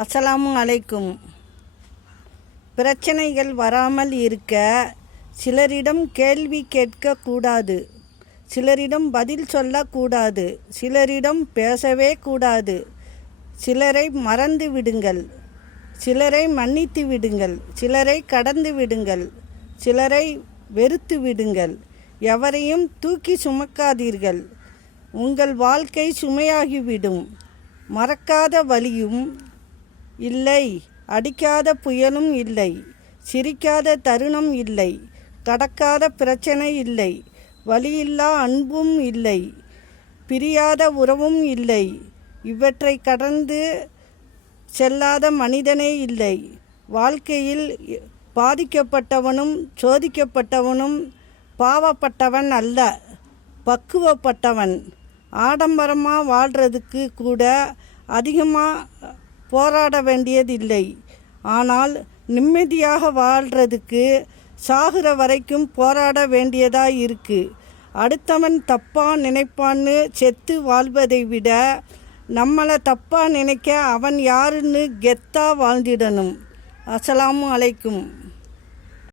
அஸ்ஸலாமு அலைக்கும். பிரச்சனைகள் வராமல் இருக்க சிலரிடம் கேள்வி கேட்கக்கூடாது, சிலரிடம் பதில் சொல்லக்கூடாது, சிலரிடம் பேசவே கூடாது. சிலரை மறந்து விடுங்கள், சிலரை மன்னித்து விடுங்கள், சிலரை கடந்து விடுங்கள், சிலரை வெறுத்து விடுங்கள். எவரையும் தூக்கி சுமக்காதீர்கள், உங்கள் வாழ்க்கை சுமையாகிவிடும். மறக்காத வலியும் இல்லை, அடிக்காத புயலும் இல்லை, சிரிக்காத தருணம் இல்லை, கடக்காத பிரச்சனை இல்லை, வலியில்லா அன்பும் இல்லை, பிரியாத உறவும் இல்லை. இவற்றை கடந்து செல்லாத மனிதனே இல்லை. வாழ்க்கையில் பாதிக்கப்பட்டவனும் சோதிக்கப்பட்டவனும் பாவப்பட்டவன் அல்ல, பக்குவப்பட்டவன். ஆடம்பரமாக வாழ்கிறதுக்கு கூட அதிகமாக போராட வேண்டியதில்லை. ஆனால் நிம்மதியாக வாழ்கிறதுக்கு சாகிற வரைக்கும் போராட வேண்டியதாக இருக்குது. அடுத்தவன் தப்பாக நினைப்பான்னு செத்து வாழ்வதை விட நம்மளை தப்பாக நினைக்க அவன் யாருன்னு கெத்தாக வாழ்ந்திடணும். அஸ்ஸலாமு அலைக்கும்.